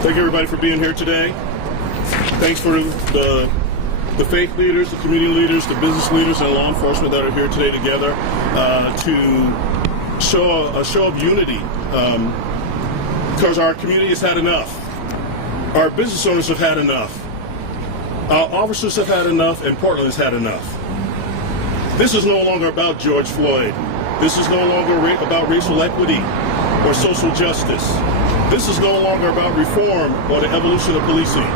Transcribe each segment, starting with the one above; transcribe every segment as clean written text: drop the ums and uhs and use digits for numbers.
Thank everybody for being here today. Thanks for the faith leaders, the community leaders, the business leaders, and law enforcement that are here today together to show a show of unity, because our community has had enough. Our business owners have had enough. Our officers have had enough, and Portland has had enough. This is no longer about George Floyd. This is no longer about racial equity or social justice. This is no longer about reform or the evolution of policing.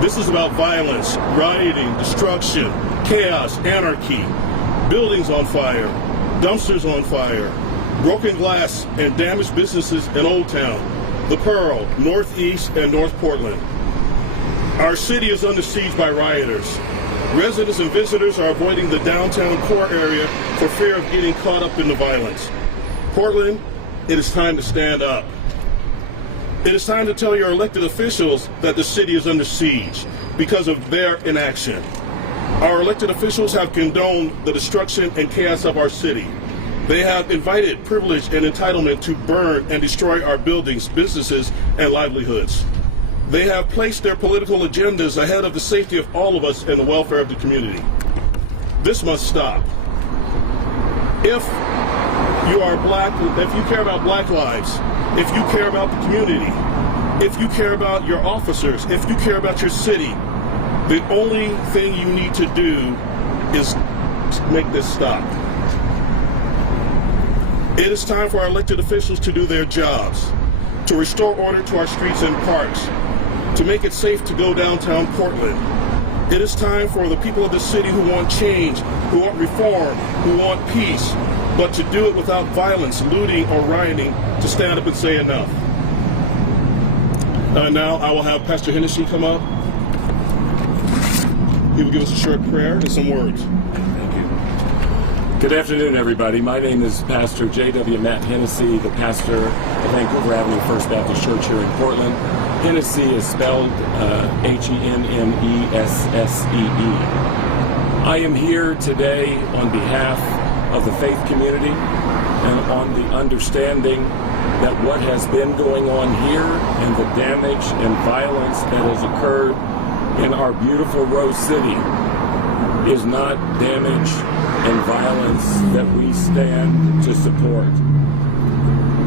This is about violence, rioting, destruction, chaos, anarchy, buildings on fire, dumpsters on fire, broken glass and damaged businesses in Old Town, the Pearl, Northeast, and North Portland. Our city is under siege by rioters. Residents and visitors are avoiding the downtown core area for fear of getting caught up in the violence. Portland, it is time to stand up. It is time to tell your elected officials that the city is under siege because of their inaction. Our elected officials have condoned the destruction and chaos of our city. They have invited privilege and entitlement to burn and destroy our buildings, businesses, and livelihoods. They have placed their political agendas ahead of the safety of all of us and the welfare of the community. This must stop. If you are black, if you care about black lives, if you care about the community, if you care about your officers, if you care about your city, the only thing you need to do is make this stop. It is time for our elected officials to do their jobs, to restore order to our streets and parks, to make it safe to go downtown Portland. It is time for the people of the city who want change, who want reform, who want peace, but to do it without violence, looting, or rioting, to stand up and say enough. Now I will have Pastor Hennessy come up. He will give us a short prayer and some words. Thank you. Good afternoon, everybody. My name is Pastor J.W. Matt Hennessy, the pastor of Vancouver Avenue First Baptist Church here in Portland. Hennessy is spelled Hennessee. I am here today on behalf of the faith community and on the understanding that what has been going on here and the damage and violence that has occurred in our beautiful Rose City is not damage and violence that we stand to support.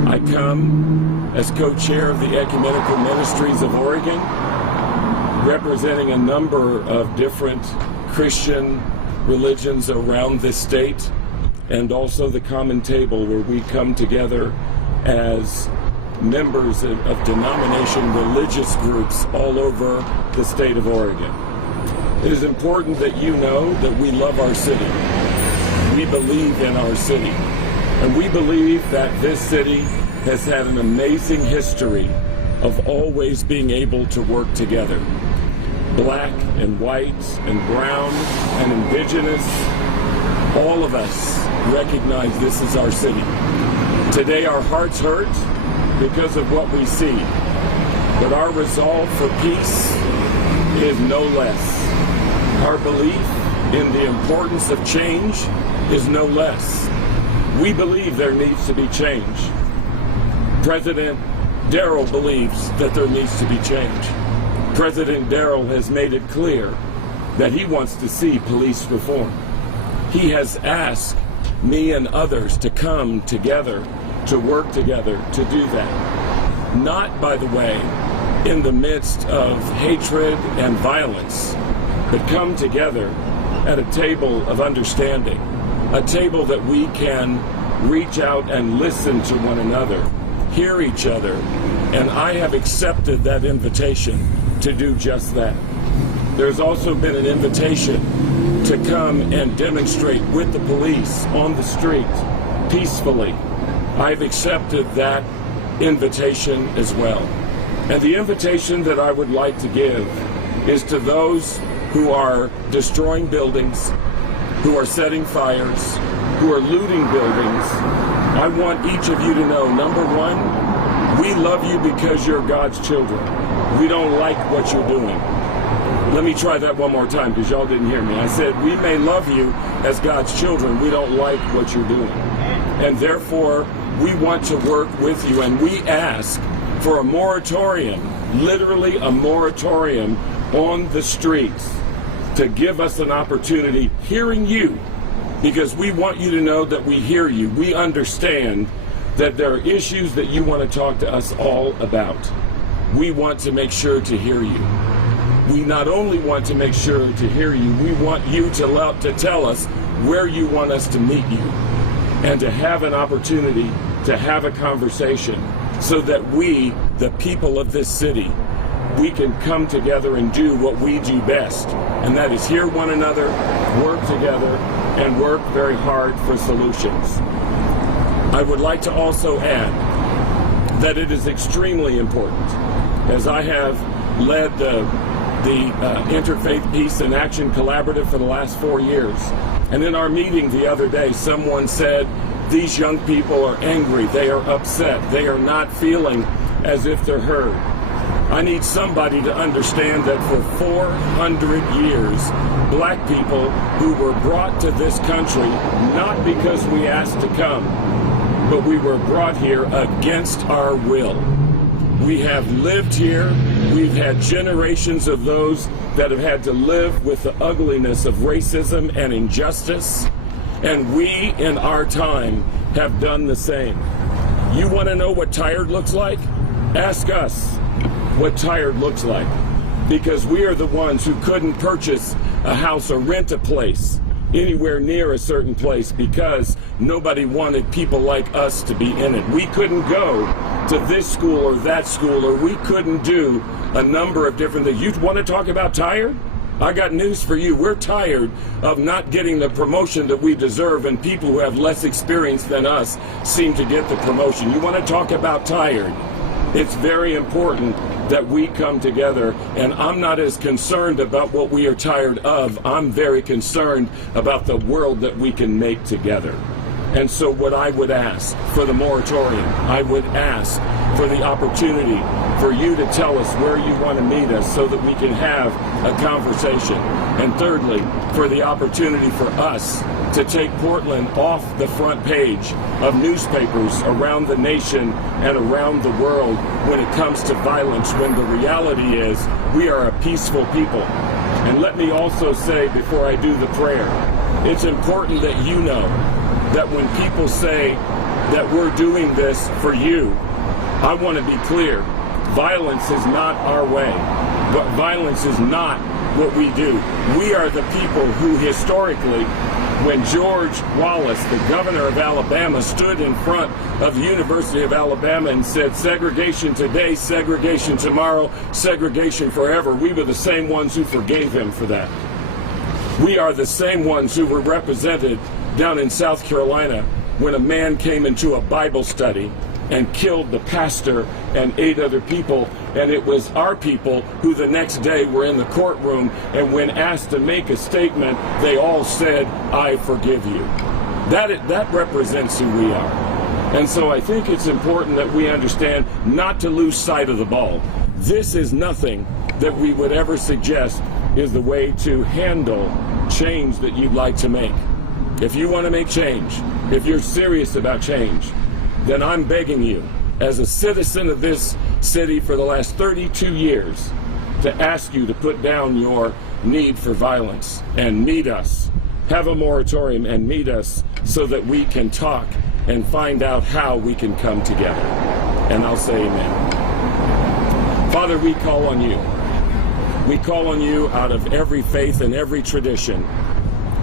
I come as co-chair of the Ecumenical Ministries of Oregon, representing a number of different Christian religions around this state, and also the Common Table, where we come together as members of denomination religious groups all over the state of Oregon. It is important that you know that we love our city. We believe in our city. And we believe that this city has had an amazing history of always being able to work together. Black and white and brown and indigenous, all of us recognize this is our city. Today our hearts hurt because of what we see, but our resolve for peace is no less. Our belief in the importance of change is no less. We believe there needs to be change. President Darrell believes that there needs to be change. President Darrell has made it clear that he wants to see police reform. He has asked me and others to come together, to work together to do that. Not, by the way, in the midst of hatred and violence, but come together at a table of understanding, a table that we can reach out and listen to one another, hear each other, and I have accepted that invitation to do just that. There's also been an invitation to come and demonstrate with the police on the street peacefully. I've accepted that invitation as well. And the invitation that I would like to give is to those who are destroying buildings, who are setting fires, who are looting buildings. I want each of you to know, number one, we love you because you're God's children. We don't like what you're doing. Let me try that one more time because y'all didn't hear me. I said, we may love you as God's children. We don't like what you're doing. And therefore, we want to work with you, and we ask for a moratorium, literally a moratorium on the streets, to give us an opportunity hearing you, because we want you to know that we hear you. We understand that there are issues that you want to talk to us all about. We want to make sure to hear you. We not only want to make sure to hear you, we want you to tell us where you want us to meet you, and to have an opportunity to have a conversation so that we, the people of this city, we can come together and do what we do best, and that is hear one another, work together, and work very hard for solutions. I would like to also add that it is extremely important, as I have led the Interfaith Peace and Action Collaborative for the last 4 years, and in our meeting the other day, someone said, these young people are angry, they are upset, they are not feeling as if they're heard. I need somebody to understand that for 400 years, black people who were brought to this country, not because we asked to come, but we were brought here against our will. We have lived here. We've had generations of those that have had to live with the ugliness of racism and injustice. And we, in our time, have done the same. You want to know what tired looks like? Ask us what tired looks like. Because we are the ones who couldn't purchase a house or rent a place anywhere near a certain place because nobody wanted people like us to be in it. We couldn't go to this school or that school, or we couldn't do a number of different things. You want to talk about tired? I got news for you. We're tired of not getting the promotion that we deserve, and people who have less experience than us seem to get the promotion. You want to talk about tired? It's very important that we come together, and I'm not as concerned about what we are tired of. I'm very concerned about the world that we can make together. And so what I would ask for the moratorium, I would ask for the opportunity for you to tell us where you want to meet us so that we can have a conversation. And thirdly, for the opportunity for us to take Portland off the front page of newspapers around the nation and around the world when it comes to violence, when the reality is we are a peaceful people. And let me also say before I do the prayer, it's important that you know that when people say that we're doing this for you, I want to be clear. Violence is not our way. But violence is not what we do. We are the people who historically, when George Wallace, the governor of Alabama, stood in front of the University of Alabama and said, segregation today, segregation tomorrow, segregation forever, we were the same ones who forgave him for that. We are the same ones who were represented down in South Carolina when a man came into a Bible study and killed the pastor and 8 other people, and it was our people who the next day were in the courtroom, and when asked to make a statement, they all said, I forgive you. That represents who we are. And so I think it's important that we understand not to lose sight of the ball. This is nothing that we would ever suggest is the way to handle change that you'd like to make. If you want to make change, if you're serious about change, then I'm begging you, as a citizen of this city for the last 32 years, to ask you to put down your need for violence and meet us. Have a moratorium and meet us so that we can talk and find out how we can come together. And I'll say amen. Father, we call on you. We call on you out of every faith and every tradition,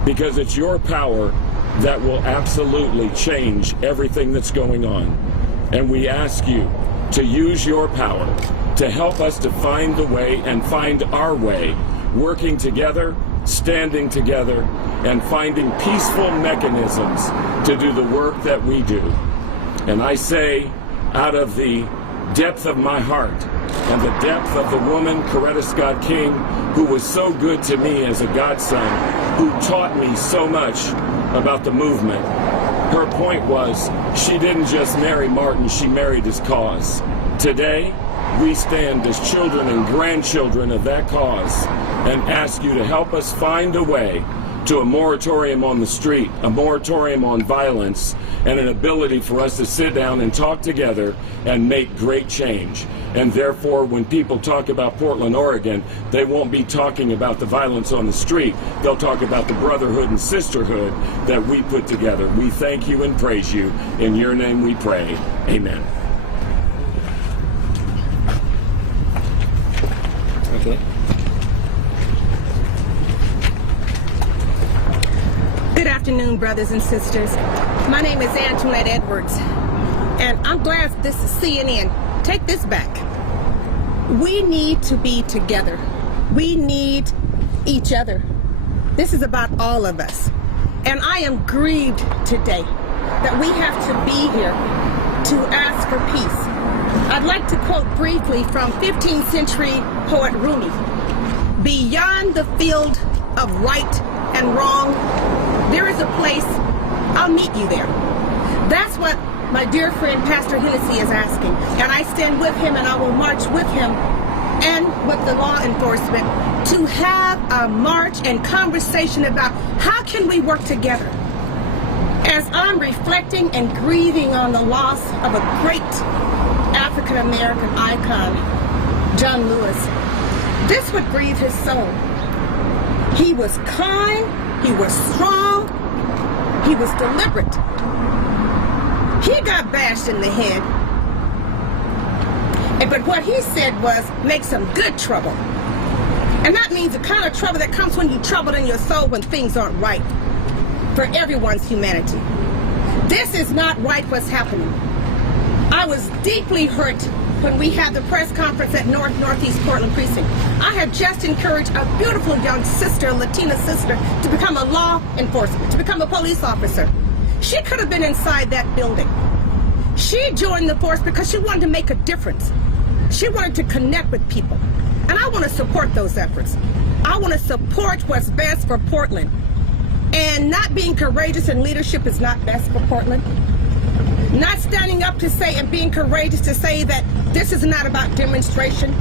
because it's your power that will absolutely change everything that's going on. And we ask you to use your power to help us to find the way and find our way, working together, standing together, and finding peaceful mechanisms to do the work that we do. And I say, out of the depth of my heart and the depth of the woman, Coretta Scott King, who was so good to me as a godson, who taught me so much about the movement. Her point was, she didn't just marry Martin, she married his cause. Today, we stand as children and grandchildren of that cause and ask you to help us find a way to a moratorium on the street, a moratorium on violence, and an ability for us to sit down and talk together and make great change. And therefore, when people talk about Portland, Oregon, they won't be talking about the violence on the street. They'll talk about the brotherhood and sisterhood that we put together. We thank you and praise you. In your name we pray. Amen. Okay. Good afternoon, brothers and sisters. My name is Antoinette Edwards, and I'm glad this is CNN. Take this back. We need to be together. We need each other. This is about all of us. And I am grieved today that we have to be here to ask for peace. I'd like to quote briefly from 15th century poet Rumi. Beyond the field of right and wrong, there is a place, I'll meet you there. That's what my dear friend Pastor Hennessy is asking. And I stand with him and I will march with him and with the law enforcement to have a march and conversation about how can we work together. As I'm reflecting and grieving on the loss of a great African-American icon, John Lewis, this would grieve his soul. He was kind, he was strong, he was deliberate. He got bashed in the head, but what he said was, make some good trouble. And that means the kind of trouble that comes when you're troubled in your soul when things aren't right for everyone's humanity. This is not right what's happening. I was deeply hurt when we had the press conference at Northeast Portland Precinct. I had just encouraged a beautiful young sister, Latina sister, to become a law enforcement, to become a police officer. She could have been inside that building. She joined the force because she wanted to make a difference. She wanted to connect with people. And I want to support those efforts. I want to support what's best for Portland. And not being courageous in leadership is not best for Portland. Not standing up to say and being courageous to say that this is not about demonstration.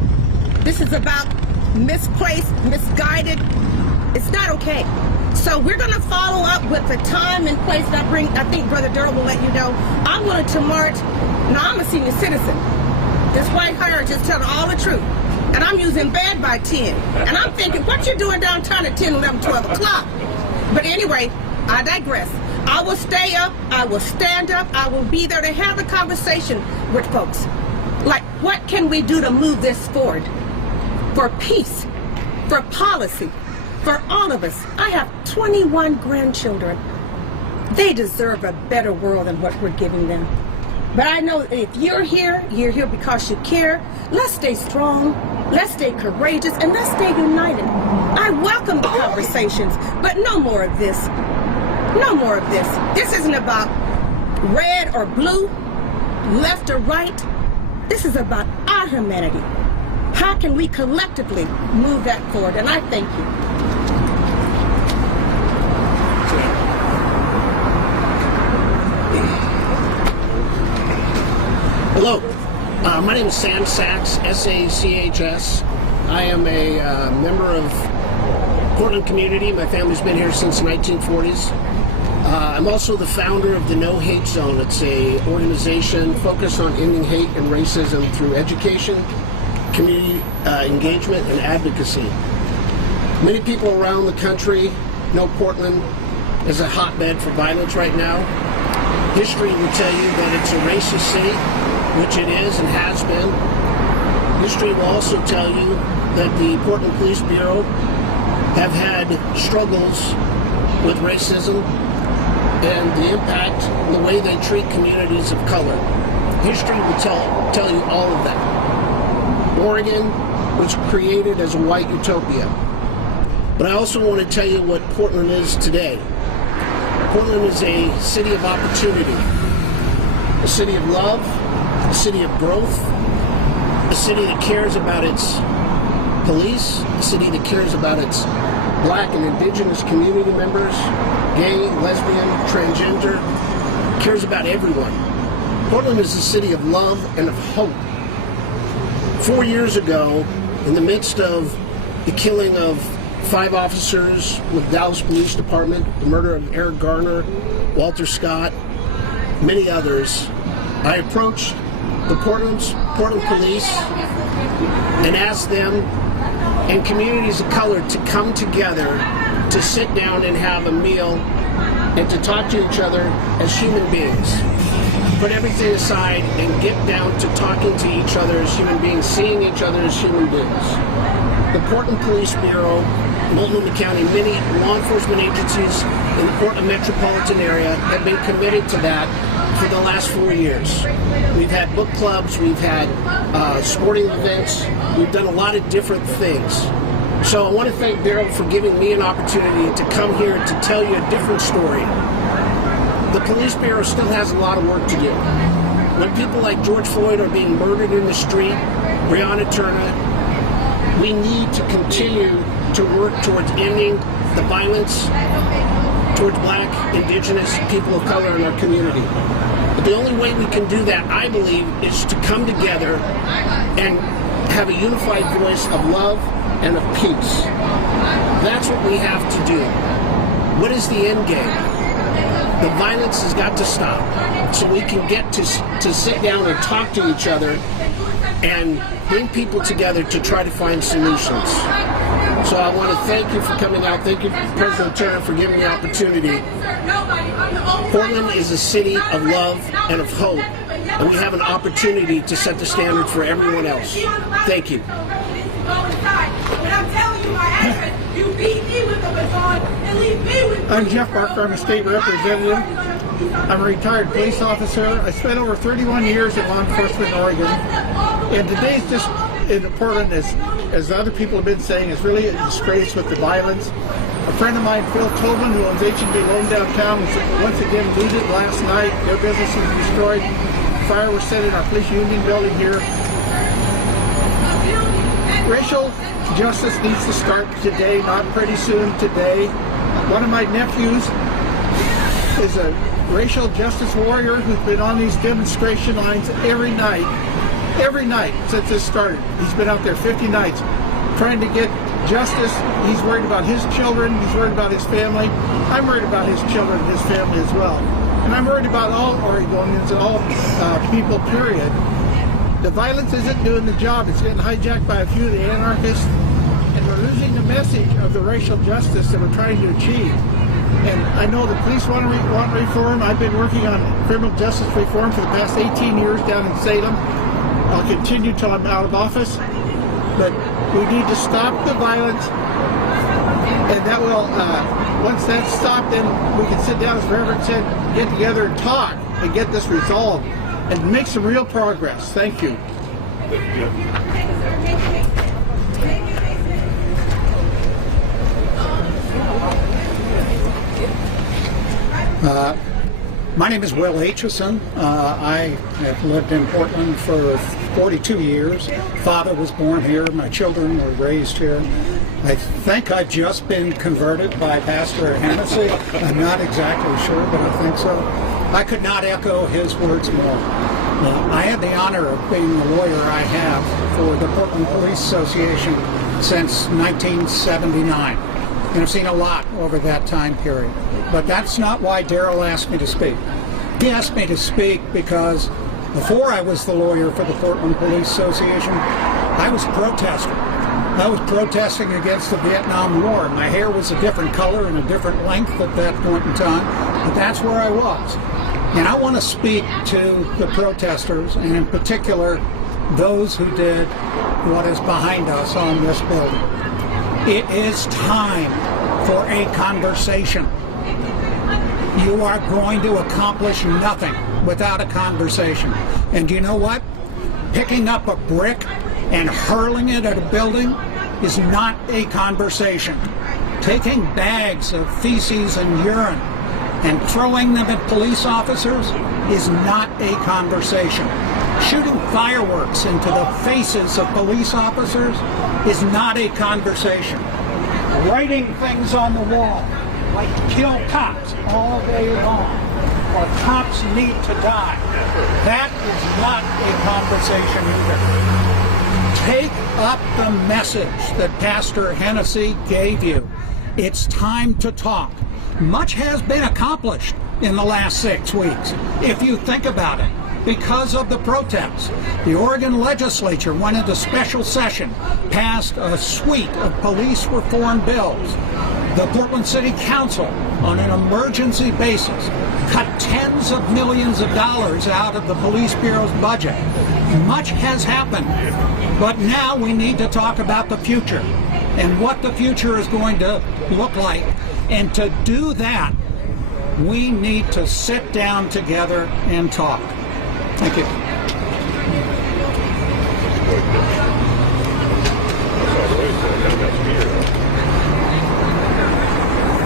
This is about misplaced, misguided. It's not okay. So we're going to follow up with the time and place that I think Brother Durrell will let you know. I'm willing to march. Now, I'm a senior citizen. This white hair just telling all the truth. And I'm using bed by 10. And I'm thinking, what you doing downtown at 10, 11, 12 o'clock? But anyway, I digress. I will stay up. I will stand up. I will be there to have a conversation with folks. Like, what can we do to move this forward? For peace, for policy, for all of us. I have 21 grandchildren. They deserve a better world than what we're giving them. But I know if you're here because you care. Let's stay strong, let's stay courageous, and let's stay united. I welcome the conversations, but no more of this. No more of this. This isn't about red or blue, left or right. This is about our humanity. How can we collectively move that forward? And I thank you. Hello, my name is Sam Sachs, S-A-C-H-S. I am a member of Portland community. My family's been here since the 1940s. I'm also the founder of the No Hate Zone. It's a organization focused on ending hate and racism through education, community engagement, and advocacy. Many people around the country know Portland is a hotbed for violence right now. History will tell you that it's a racist city, which it is and has been. History will also tell you that the Portland Police Bureau have had struggles with racism and the impact and the way they treat communities of color. History will tell you all of that. Oregon was created as a white utopia. But I also want to tell you what Portland is today. Portland is a city of opportunity, a city of love, a city of growth, a city that cares about its police, a city that cares about its black and indigenous community members, gay, lesbian, transgender, cares about everyone. Portland is a city of love and of hope. 4 years ago, in the midst of the killing of 5 officers with Dallas Police Department, the murder of Eric Garner, Walter Scott, many others, I approached the Portland Police and asked them and communities of color to come together to sit down and have a meal and to talk to each other as human beings. Put everything aside and get down to talking to each other as human beings, seeing each other as human beings. The Portland Police Bureau, Multnomah County, many law enforcement agencies in the Portland metropolitan area have been committed to that for the last 4 years. We've had book clubs, we've had sporting events, we've done a lot of different things. So I want to thank Daryl for giving me an opportunity to come here to tell you a different story. The Police Bureau still has a lot of work to do. When people like George Floyd are being murdered in the street, Breonna Turner, we need to continue to work towards ending the violence towards black, indigenous, people of color in our community. But the only way we can do that, I believe, is to come together and have a unified voice of love and of peace. That's what we have to do. What is the end game? The violence has got to stop so we can get to sit down and talk to each other and bring people together to try to find solutions. So I want to thank you for coming out. Thank you, President Turner, for giving me the opportunity. Portland is a city of love and of hope, and we have an opportunity to set the standard for everyone else. Thank you. I'm Jeff Barker. I'm a state representative. I'm a retired police officer. I spent over 31 years in law enforcement in Oregon. And today's just in Portland, as other people have been saying, is really a disgrace with the violence. A friend of mine, Phil Tobin, who owns H&B Loan downtown, was once again looted last night. Their business was destroyed. Fire was set in our police union building here. Racial justice needs to start today, not pretty soon, today. One of my nephews is a racial justice warrior who's been on these demonstration lines every night since this started. He's been out there 50 nights trying to get justice. He's worried about his children. He's worried about his family. I'm worried about his children and his family as well. And I'm worried about all Oregonians and all people, period. The violence isn't doing the job. It's getting hijacked by a few of the anarchists. And we're losing the message of the racial justice that we're trying to achieve. And I know the police want reform. I've been working on criminal justice reform for the past 18 years down in Salem. I'll continue till I'm out of office. But we need to stop the violence. And that will, once that's stopped, then we can sit down, as Reverend said, get together and talk and get this resolved and make some real progress. Thank you. My name is Will Aitchison. I have lived in Portland for 42 years. Father was born here. My children were raised here. I think I've just been converted by Pastor Hennessy. I'm not exactly sure, but I think so. I could not echo his words more. I had the honor of being the lawyer I have for the Portland Police Association since 1979. And I've seen a lot over that time period. But that's not why Daryl asked me to speak. He asked me to speak because before I was the lawyer for the Portland Police Association, I was a protester. I was protesting against the Vietnam War. My hair was a different color and a different length at that point in time, but that's where I was. And I want to speak to the protesters, and in particular, those who did what is behind us on this building. It is time for a conversation. You are going to accomplish nothing without a conversation. And you know what? Picking up a brick and hurling it at a building is not a conversation. Taking bags of feces and urine and throwing them at police officers is not a conversation. Shooting fireworks into the faces of police officers is not a conversation. Writing things on the wall like "kill cops" all day long, or "cops need to die," that is not a conversation either. Take up the message that Pastor Hennessy gave you. It's time to talk. Much has been accomplished in the last 6 weeks. If you think about it, because of the protests, the Oregon legislature went into special session, passed a suite of police reform bills. The Portland City Council, on an emergency basis, cut tens of millions of dollars out of the police bureau's budget. Much has happened, but now we need to talk about the future and what the future is going to look like. And to do that, we need to sit down together and talk. Thank you.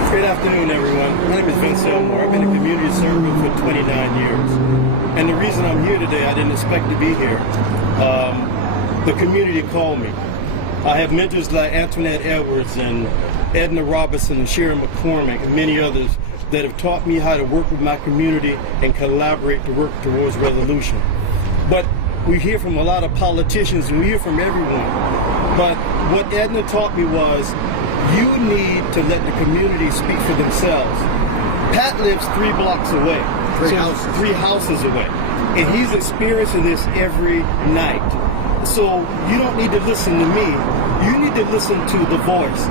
Good afternoon, everyone. My name is Vince Elmore. I've been a community servant for 29 years. And the reason I'm here today, I didn't expect to be here. The community called me. I have mentors like Antoinette Edwards and Edna Robertson and Sharon McCormick and many others that have taught me how to work with my community and collaborate to work towards resolution. But we hear from a lot of politicians and we hear from everyone. But what Edna taught me was you need to let the community speak for themselves. Pat lives 3 blocks away. Three houses away. And he's experiencing this every night. So you don't need to listen to me. You need to listen to the voice.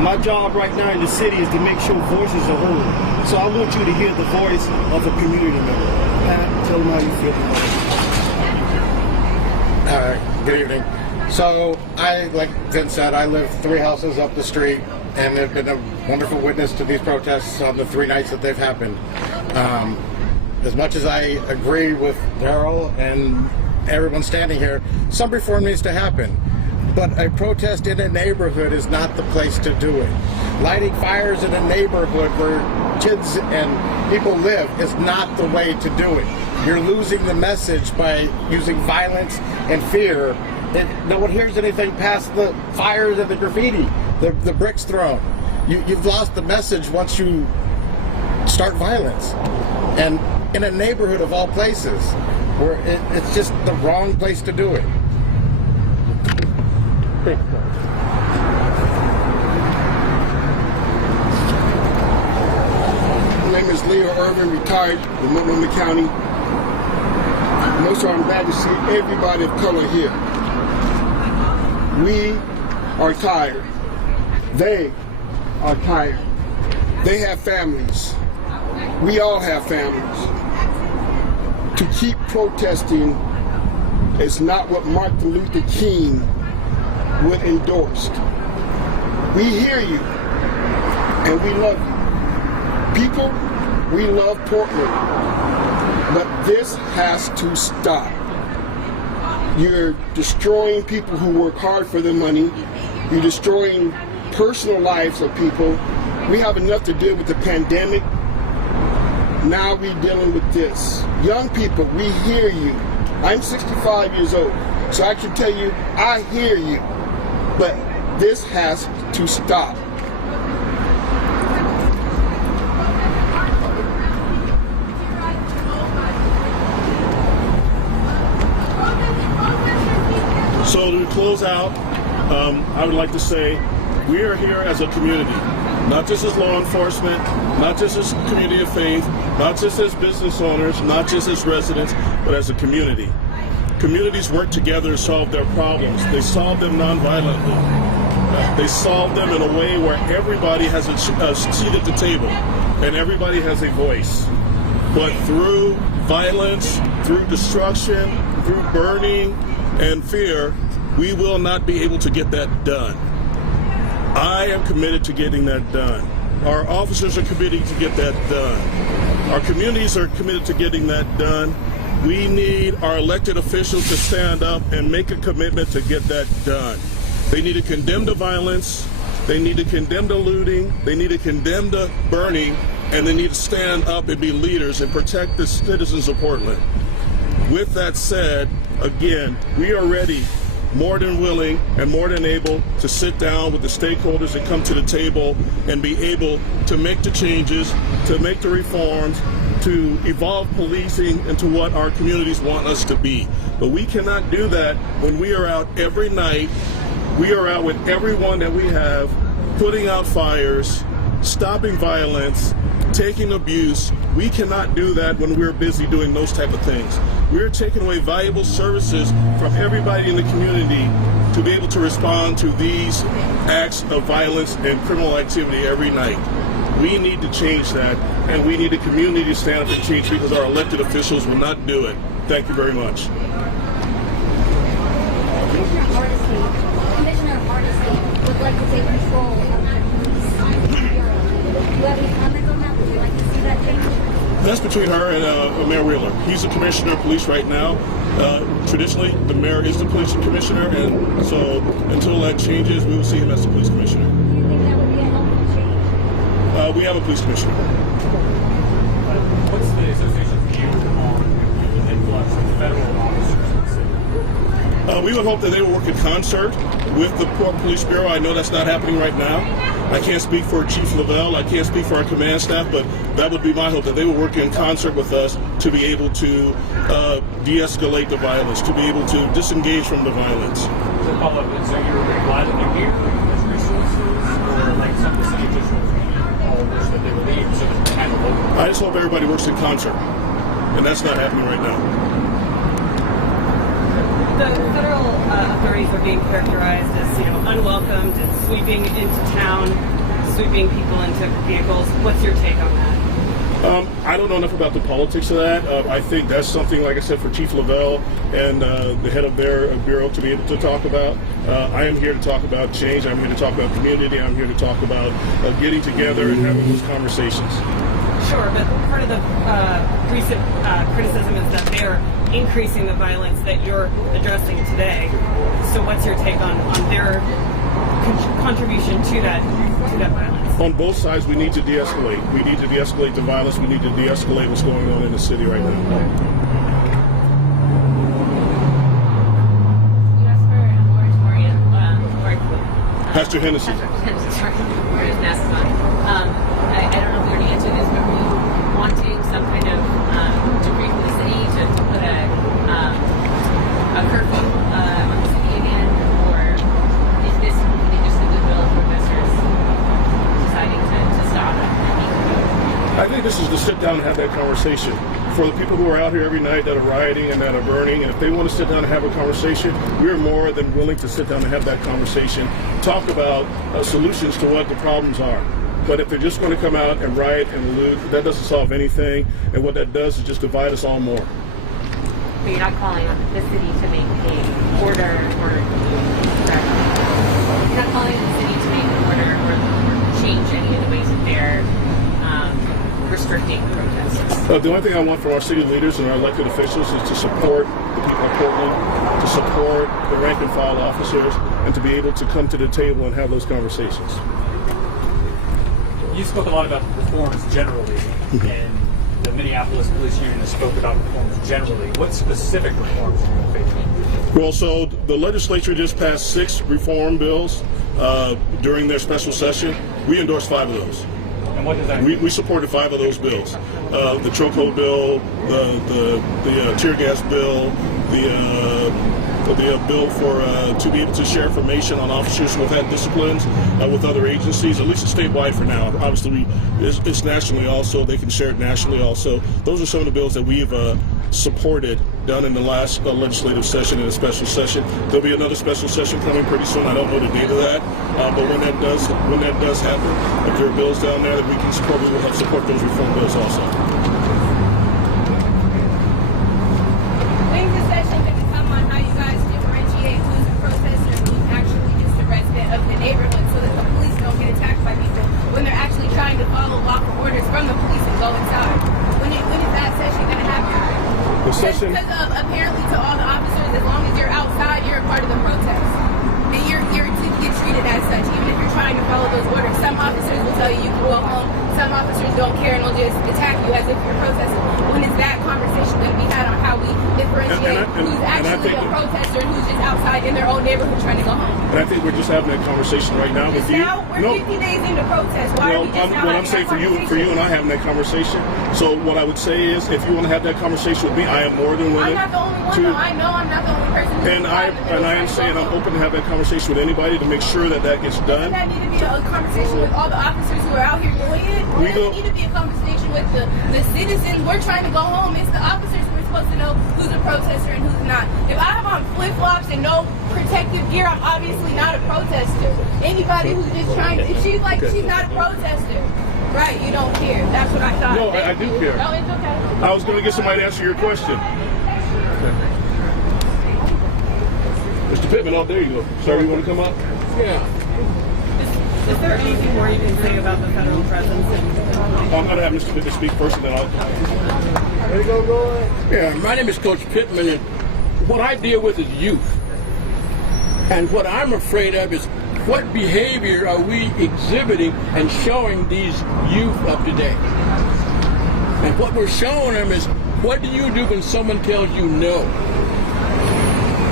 My job right now in the city is to make sure voices are heard. So I want you to hear the voice of a community member. Pat, tell them how you feel. Good evening. So like Vince said, I live 3 houses up the street and have been a wonderful witness to these protests on the 3 nights that they've happened. As much as I agree with Daryl and everyone standing here, some reform needs to happen. But a protest in a neighborhood is not the place to do it. Lighting fires in a neighborhood where kids and people live is not the way to do it. You're losing the message by using violence and fear. And no one hears anything past the fires and the graffiti, the bricks thrown. You've lost the message once you start violence. And in a neighborhood of all places, where it's just the wrong place to do it. My name is Leo Irvin, retired in Multnomah County. Most I'm glad to see everybody of color here. We are tired. They are tired. They have families. We all have families. To keep protesting is not what Martin Luther King would endorse. We hear you, and we love you. People, we love Portland, but this has to stop. You're destroying people who work hard for their money. You're destroying personal lives of people. We have enough to deal with the pandemic. Now we're dealing with this. Young people, we hear you. I'm 65 years old, so I can tell you, I hear you. But this has to stop. So to close out, I would like to say we are here as a community, not just as law enforcement, not just as community of faith, not just as business owners, not just as residents, but as a community. Communities work together to solve their problems. They solve them nonviolently. They solve them in a way where everybody has a seat at the table and everybody has a voice. But through violence, through destruction, through burning and fear, we will not be able to get that done. I am committed to getting that done. Our officers are committed to get that done. Our communities are committed to getting that done. We need our elected officials to stand up and make a commitment to get that done. They need to condemn the violence, they need to condemn the looting, they need to condemn the burning, and they need to stand up and be leaders and protect the citizens of Portland. With that said, again, we are ready, more than willing and more than able to sit down with the stakeholders and come to the table and be able to make the changes, to make the reforms, to evolve policing into what our communities want us to be. But we cannot do that when we are out every night. We are out with everyone that we have, putting out fires, stopping violence, taking abuse. We cannot do that when we're busy doing those type of things. We're taking away valuable services from everybody in the community to be able to respond to these acts of violence and criminal activity every night. We need to change that, and we need the community to stand up and change because our elected officials will not do it. Thank you very much. Commissioner Hardesty would like to take control of the police bureau. Do you have any comments on that? Would you like to see that change? That's between her and Mayor Wheeler. He's the commissioner of police right now. Traditionally, the mayor is the police commissioner, and so until that changes, we will see him as the police commissioner. Do you think that would be a helpful change? We have a police commissioner. What's the association's view on the influx of federal officers in the city? We would hope that they will work in concert with the Port Police Bureau. I know that's not happening right now. I can't speak for Chief Lavelle. I can't speak for our command staff, but that would be my hope, that they will work in concert with us to be able to de-escalate the violence, to be able to disengage from the violence. So you're glad that they're here as resources, or like some of the city officials all wish that they would leave so that they kind of local? I just hope everybody works in concert, and that's not happening right now. The federal authorities are being characterized as, unwelcomed and sweeping into town, sweeping people into vehicles. What's your take on that? I don't know enough about the politics of that. I think that's something, like I said, for Chief Lavelle and the head of their bureau to be able to talk about. I am here to talk about change. I'm here to talk about community. I'm here to talk about getting together and having those conversations. Sure, but part of the recent criticism is that they're increasing the violence that you're addressing today. So what's your take on their contribution to that violence? On both sides, we need to de-escalate. We need to de-escalate the violence. We need to de-escalate what's going on in the city right now. You asked for a moratorium, Pastor Hennessy. sorry, where's Nassau? I don't know if we already answered this, but were you wanting some kind of decree from the city to put a curfew on the city again, or is this really just the goodwill of protesters deciding to stop it? I think this is to sit down and have that conversation. For the people who are out here every night that are rioting and that are burning, and if they want to sit down and have a conversation, we're more than willing to sit down and have that conversation, talk about solutions to what the problems are. But if they're just going to come out and riot and loot, that doesn't solve anything, and what that does is just divide us all more. So you're not calling on the city to make a order or you're not calling on the city to make an order or change any of the ways that they're restricting protests? The only thing I want from our city leaders and our elected officials is to support the people of Portland, to support the rank and file officers, and to be able to come to the table and have those conversations. You spoke a lot about reforms generally, and the Minneapolis Police Union has spoke about reforms generally. What specific reforms are you facing? Well, so the legislature just passed 6 reform bills during their special session. We endorsed 5 of those. And what does that mean? We supported 5 of those bills. The chokehold bill, the tear gas bill, the bill for to be able to share information on officers who have had disciplines with other agencies, at least it's statewide for now. Obviously, it's nationally also. They can share it nationally also. Those are some of the bills that we've supported done in the last legislative session and a special session. There'll be another special session coming pretty soon. I don't know the date of that, but when that does happen, if there are bills down there that we can support, we will help support those reform bills also. When's the session going to come on how you guys differentiate who's a protester and who's actually just a resident of the neighborhood so that the police don't get attacked by people when they're actually trying to follow lawful orders from the police and go inside? When is that session going to happen? The session? Because apparently to all the officers, as long as you're outside, you're a part of the protest. And you're to get treated as such, even if you're trying to follow those orders. Some officers will tell you can go home. Some officers don't care and will just attack you as if you're protesting. When is that conversation going to be had on how we differentiate who's actually a protester and who's just outside in their own neighborhood trying to go home? And I think we're just having that conversation right now with you. Now we're 50 days into protest. Why are we just now what I'm having saying that for you and I having that conversation. So what I would say is, if you want to have that conversation with me, I am more than willing. I'm not the only one, though. I know I'm not the only person And I am saying I'm open to have that conversation with anybody to make sure that that gets done. Doesn't that need to be a conversation with all the officers who are out here doing it? Or does it need to be a conversation with the citizens? We're trying to go home. It's the officers who are supposed to know who's a protester and who's not. If I have on flip-flops and no protective gear, I'm obviously not a protester. Anybody who's just trying to, if she's like, she's not a protester. Right, you don't care. That's what I thought. No, I do care. No, it's okay. I was going to get somebody to answer your question. Mr. Pittman, oh, there you go. Sir, you want to come up? Yeah. Is there anything more you can say about the federal presence? I'm going to have Mr. Pittman speak first, and then I'll... There you go, boy. Yeah, my name is Coach Pittman, and what I deal with is youth. And what I'm afraid of is what behavior are we exhibiting and showing these youth of today? And what we're showing them is, what do you do when someone tells you no?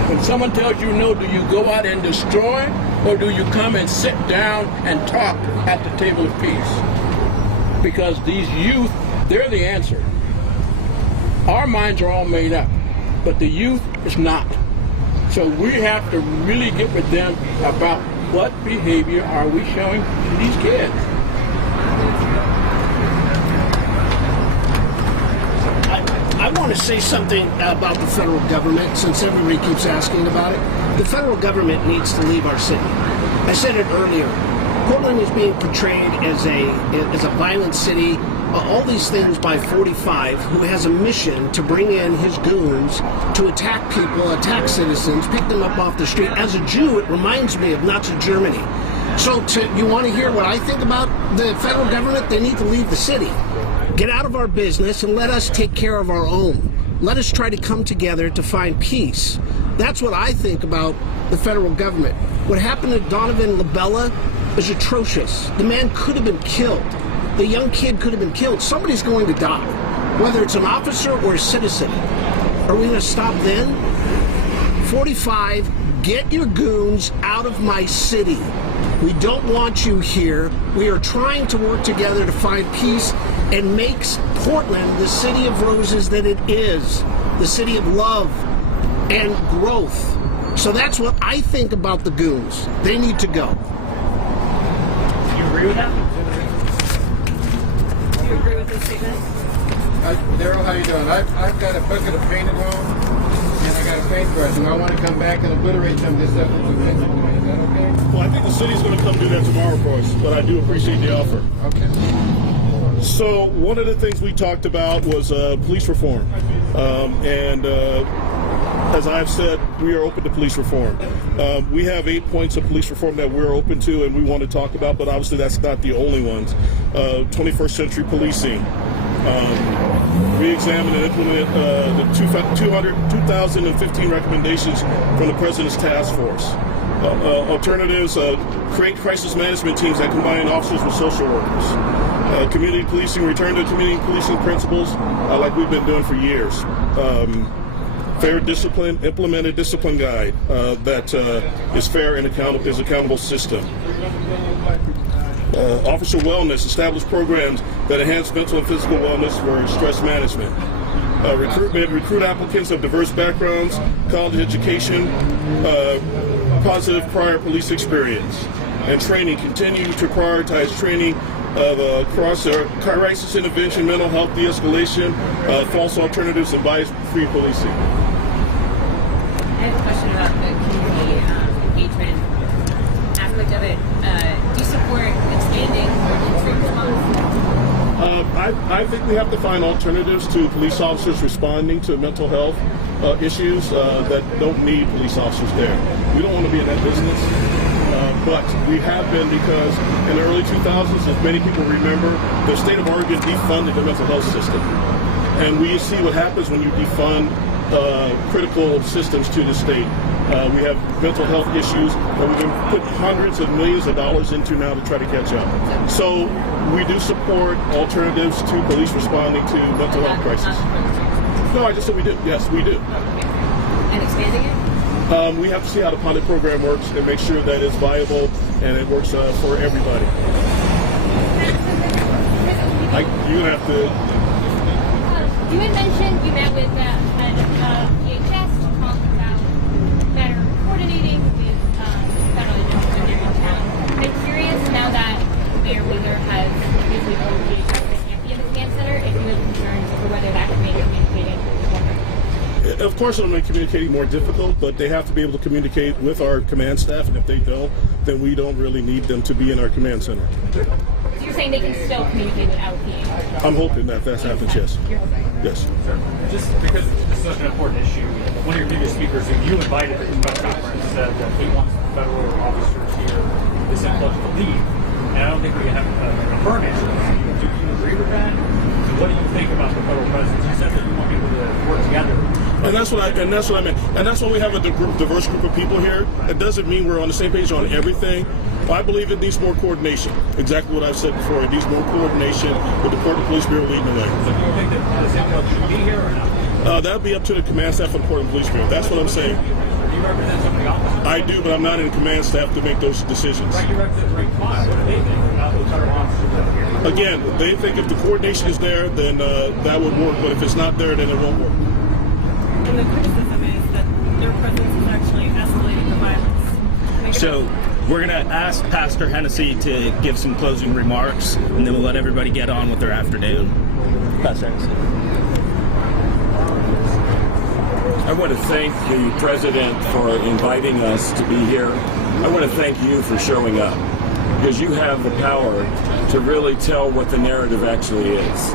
When someone tells you no, do you go out and destroy, or do you come and sit down and talk at the table of peace? Because these youth, they're the answer. Our minds are all made up, but the youth is not. So we have to really get with them about what behavior are we showing to these kids. I want to say something about the federal government, since everybody keeps asking about it. The federal government needs to leave our city. I said it earlier. Portland is being portrayed as a violent city. All these things by 45, who has a mission to bring in his goons to attack people, attack citizens, pick them up off the street. As a Jew, it reminds me of Nazi Germany. So you want to hear what I think about the federal government? They need to leave the city. Get out of our business and let us take care of our own. Let us try to come together to find peace. That's what I think about the federal government. What happened to Donovan Labella is atrocious. The man could have been killed. The young kid could have been killed. Somebody's going to die, whether it's an officer or a citizen. Are we going to stop then? 45, get your goons out of my city. We don't want you here. We are trying to work together to find peace and make Portland the city of roses that it is, the city of love and growth. So that's what I think about the goons. They need to go. Do you agree with that? Do you agree with this statement? Daryl, how you doing? I've got a bucket of paint at home, and I got a paintbrush, and I want to come back and obliterate some of this stuff. Is that okay? Well, I think the city's going to come do that tomorrow for us, but I do appreciate the offer. Okay. So one of the things we talked about was police reform. As I've said, we are open to police reform. We have 8 points of police reform that we're open to and we want to talk about, but obviously that's not the only ones. 21st century policing. Re-examine and implement the 2015 recommendations from the President's Task Force. Alternatives, create crisis management teams that combine officers with social workers. Community policing, return to community policing principles like we've been doing for years. Fair discipline, implement a discipline guide that is fair and accountable system. Officer wellness, establish programs that enhance mental and physical wellness for stress management. Recruit applicants of diverse backgrounds, college education, positive prior police experience. And training, continue to prioritize training of crisis intervention, mental health de-escalation, false alternatives, and bias-free policing. I have a question about the community engagement aspect of it. Do you support expanding street response? I think we have to find alternatives to police officers responding to mental health issues that don't need police officers there. We don't want to be in that business, but we have been because in the early 2000s, as many people remember, the state of Oregon defunded the mental health system. And we see what happens when you defund critical systems to the state. We have mental health issues that we've been putting hundreds of millions of dollars into now to try to catch up. So we do support alternatives to police responding to mental health crisis. No, I just said we do. Yes, we do. And expanding it? We have to see how the pilot program works and make sure that it's viable and it works for everybody. You have to. You had mentioned you met with the head of DHS to talk about course, it'll make communicating more difficult, but they have to be able to communicate with our command staff, and if they don't, then we don't really need them to be in our command center. So you're saying they can still communicate without being? I'm hoping that happens, yes. Yes. Just because this is such an important issue, one of your previous speakers who you invited to the press conference said that he wants federal officers here, this employees to leave. And I don't think we have a firm answer. Do you agree with that? So what do you think about the federal presence? You said that you want people to work together. And that's what I meant. And that's why we have a diverse group of people here. It doesn't mean we're on the same page on everything. I believe it needs more coordination. Exactly what I've said before. It needs more coordination with the Portland Police Bureau leading the way. So do you think that this influx should be here or not? That would be up to the command staff of the Portland Police Bureau. That's what I'm saying. Do you represent so many officers? I do, but I'm not in command staff to make those decisions. Right, you represent Rank 5. What do they think about those federal officers out here? Again, they think if the coordination is there, then that would work. But if it's not there, then it won't work. And the criticism is that their presence is actually escalating the violence. So we're going to ask Pastor Hennessy to give some closing remarks, and then we'll let everybody get on with their afternoon. Pastor Hennessy. I want to thank the President for inviting us to be here. I want to thank you for showing up, because you have the power to really tell what the narrative actually is.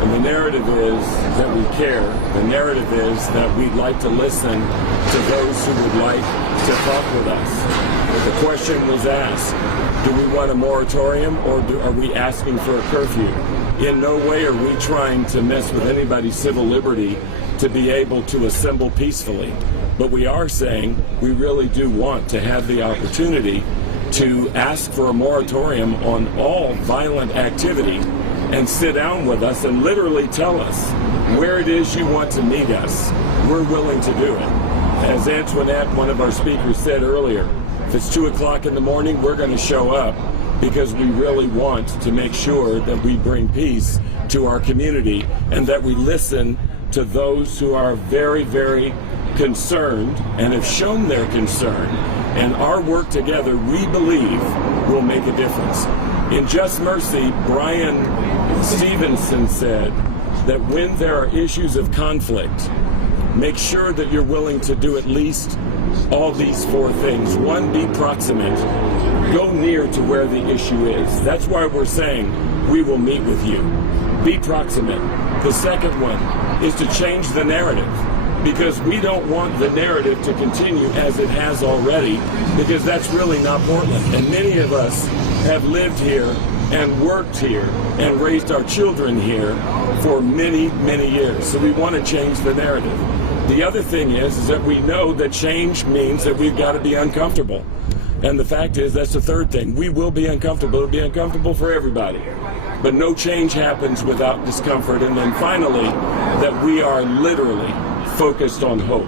And the narrative is that we care. The narrative is that we'd like to listen to those who would like to talk with us. But the question was asked, do we want a moratorium or are we asking for a curfew? In no way are we trying to mess with anybody's civil liberty to be able to assemble peacefully. But we are saying we really do want to have the opportunity to ask for a moratorium on all violent activity and sit down with us and literally tell us where it is you want to meet us. We're willing to do it. As Antoinette, one of our speakers, said earlier, if it's 2 o'clock in the morning, we're going to show up because we really want to make sure that we bring peace to our community and that we listen to those who are very, very concerned and have shown their concern. And our work together, we believe, will make a difference. In Just Mercy, Brian Stevenson said that when there are issues of conflict, make sure that you're willing to do at least all these 4 things. 1, be proximate. Go near to where the issue is. That's why we're saying we will meet with you. Be proximate. The second one is to change the narrative, because we don't want the narrative to continue as it has already, because that's really not Portland. And many of us have lived here and worked here and raised our children here for many, many years. So we want to change the narrative. The other thing is that we know that change means that we've got to be uncomfortable. And the fact is, that's the third thing. We will be uncomfortable. It'll be uncomfortable for everybody. But no change happens without discomfort. And then finally, that we are literally focused on hope.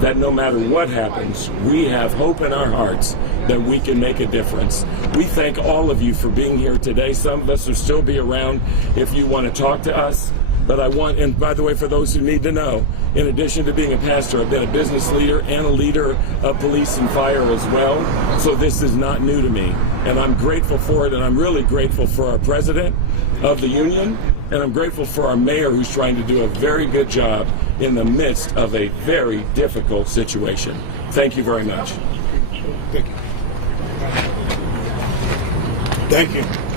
That no matter what happens, we have hope in our hearts that we can make a difference. We thank all of you for being here today. Some of us will still be around if you want to talk to us. But I want, and by the way, for those who need to know, in addition to being a pastor, I've been a business leader and a leader of police and fire as well. So this is not new to me. And I'm grateful for it, and I'm really grateful for our president of the union, and I'm grateful for our mayor, who's trying to do a very good job in the midst of a very difficult situation. Thank you very much. Thank you. Thank you.